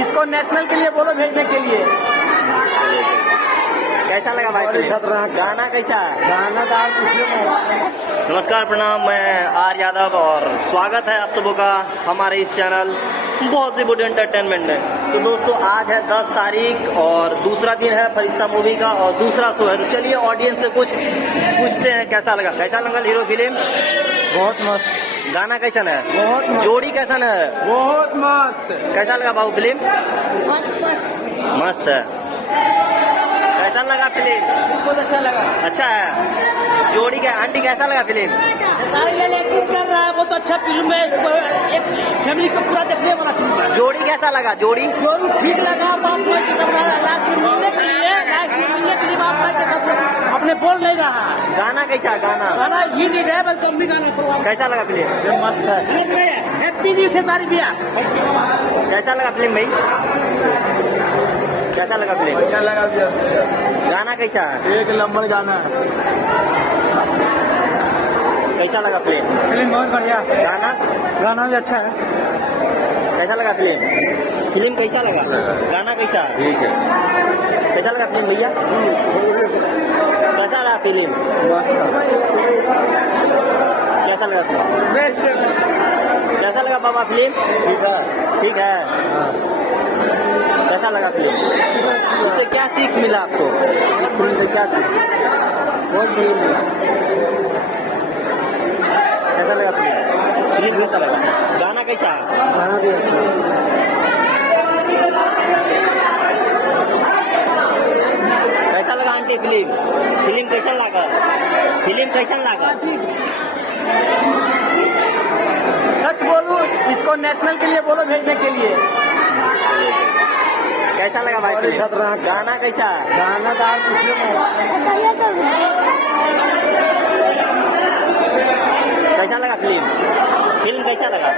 इसको नेशनल के लिए बोलो भेजने के लिए। कैसा लगा भाई फिल्म? गाना कैसा है? गाना का नमस्कार, प्रणाम। मैं आर यादव और स्वागत है आप सबों का हमारे इस चैनल बॉलीवुड एंटरटेनमेंट में। तो दोस्तों, आज है 10 तारीख और दूसरा दिन है फरिश्ता मूवी का और दूसरा शो है। तो चलिए ऑडियंस से कुछ पूछते हैं कैसा लगा हीरो फिल्म। बहुत मस्त। गाना कैसा है? बहुत मस्त। जोड़ी कैसा है? बहुत मस्त। कैसा लगा बाबू फिल्म? मस्त है। कैसा लगा फिल्म? बहुत अच्छा लगा। अच्छा है। जोड़ी का आंटी कैसा लगा फिल्म? कर रहा है, बहुत अच्छा फिल्म है। एक फैमिली को पूरा देखने वाला फिल्म है। जोड़ी कैसा लगा? जोड़ी ठीक लगा। बाप भाई के सब लास्ट में मिलने के लिए बाप भाई के सब अपने बोल नहीं रहा है। गाना कैसा? गाना ये नहीं रहे बल्कि तुम भी गाना कैसा लगा फिल्म? मस्त है। हैप्पी न्यू ईयर सारी भैया। कैसा लगा फिल्म भाई? कैसा लगा फिल्म? अच्छा लगा। गाना कैसा है? एक नंबर गाना है। कैसा लगा फिल्म? फिल्म बहुत बढ़िया। गाना भी अच्छा है। कैसा लगा फिल्म कैसा लगा? गाना कैसा? ठीक है। कैसा लगा फिल्म भैया? कैसा लगा फिल्म? कैसा लगा फिल्म? कैसा लगा बाबा फिल्म? ठीक है। कैसा लगा फिल्म? इससे क्या सीख मिला आपको? इस फिल्म से क्या सीख? बहुत बढ़िया मिला। कैसा लगा फिल्म कैसा लगा? गाना कैसा है? गाना भी अच्छा है। कैसा लगा आंटी फिल्म कैसा लगा? सच बोलूं, इसको नेशनल के लिए बोलो भेजने के लिए। कैसा लगा भाई फिल्म? गाना कैसा है? गाना का कैसा लगा फिल्म कैसा लगा?